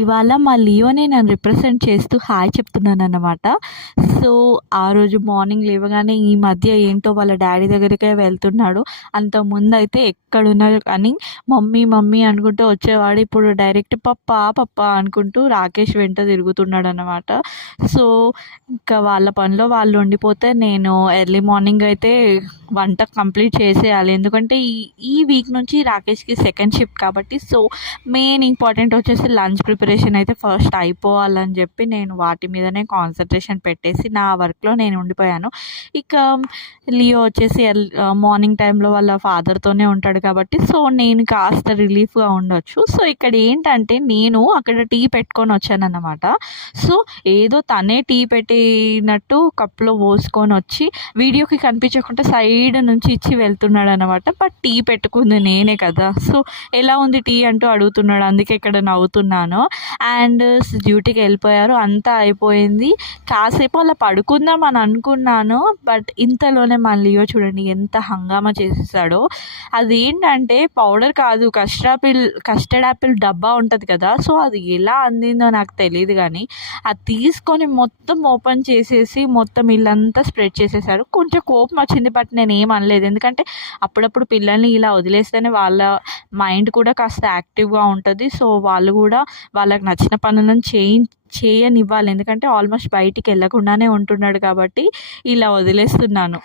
ఇవాళ మా లియోని నన్ను రిప్రజెంట్ చేస్తూ హాయ్ చెప్తున్నానన్నమాట. సో, ఆ రోజు మార్నింగ్ లేవగానే ఈ మధ్య ఏంటో వాళ్ళ డ్యాడీ దగ్గరికే వెళ్తున్నాడు. అంతకుముందయితే ఎక్కడున్నా కానీ మమ్మీ, మమ్మీ అనుకుంటూ వచ్చేవాడు. ఇప్పుడు డైరెక్ట్ పప్పా, పప్పా అనుకుంటూ రాకేష్ వెంట తిరుగుతున్నాడన్నమాట. సో, ఇంకా వాళ్ళ పనిలో వాళ్ళు ఉండిపోతే నేను ఎర్లీ మార్నింగ్ అయితే వంట కంప్లీట్ చేసేయాలి. ఎందుకంటే ఈ వీక్ నుంచి రాకేష్‌కి సెకండ్ షిఫ్ట్ కాబట్టి సో, మెయిన్ ఇంపార్టెంట్ వచ్చేసి లంచ్ ప్రిపరేషన్ అయితే ఫస్ట్ అయిపోవాలని చెప్పి నేను వాటి మీదనే కాన్సన్ట్రేషన్ పెట్టేసి నా వర్క్లో నేను ఉండిపోయాను. ఇక లియో వచ్చేసి మార్నింగ్ టైంలో వాళ్ళ ఫాదర్తోనే ఉంటాడు కాబట్టి సో నేను కాస్త రిలీఫ్గా ఉండొచ్చు. సో ఇక్కడ ఏంటంటే నేను అక్కడ టీ పెట్టుకొని వచ్చానన్నమాట. సో ఏదో తనే టీ పెట్టినట్టు కప్లో పోసుకొని వచ్చి వీడియోకి కనిపించకుండా సైడ్ నుంచి ఇచ్చి వెళ్తున్నాడు అనమాట. బట్ టీ పెట్టుకుంది నేనే కదా. సో ఎలా ఉంది టీ అంటూ అడుగుతున్నాడు. అందుకే ఇక్కడ నవ్వుతున్నాను. అండ్ డ్యూటీకి వెళ్ళిపోయారు, అంతా అయిపోయింది. కాసేపు అలా పడుకుందాం అని అనుకున్నాను. బట్ ఇంతలోనే మా లియో చూడండి ఎంత హంగామా చేసేసాడో. అదేంటంటే పౌడర్ కాదు, కస్టర్డ్ యాపిల్ డబ్బా ఉంటుంది కదా. సో అది ఎలా అందిందో నాకు తెలియదు కానీ అది తీసుకొని మొత్తం ఓపెన్ చేసేసి మొత్తం ఇల్లంతా స్ప్రెడ్ చేసేసాడు. కొంచెం కోపం వచ్చింది బట్ నేను ఏం అనలేదు. ఎందుకంటే అప్పుడప్పుడు పిల్లల్ని ఇలా వదిలేస్తేనే వాళ్ళ మైండ్ కూడా కాస్త యాక్టివ్గా ఉంటుంది. సో వాళ్ళు కూడా వాళ్ళకి నచ్చిన పనులను చేయనివ్వాలి. ఎందుకంటే ఆల్మోస్ట్ బయటికి వెళ్ళకుండానే ఉంటున్నాడు కాబట్టి ఇలా వదిలేస్తున్నాను.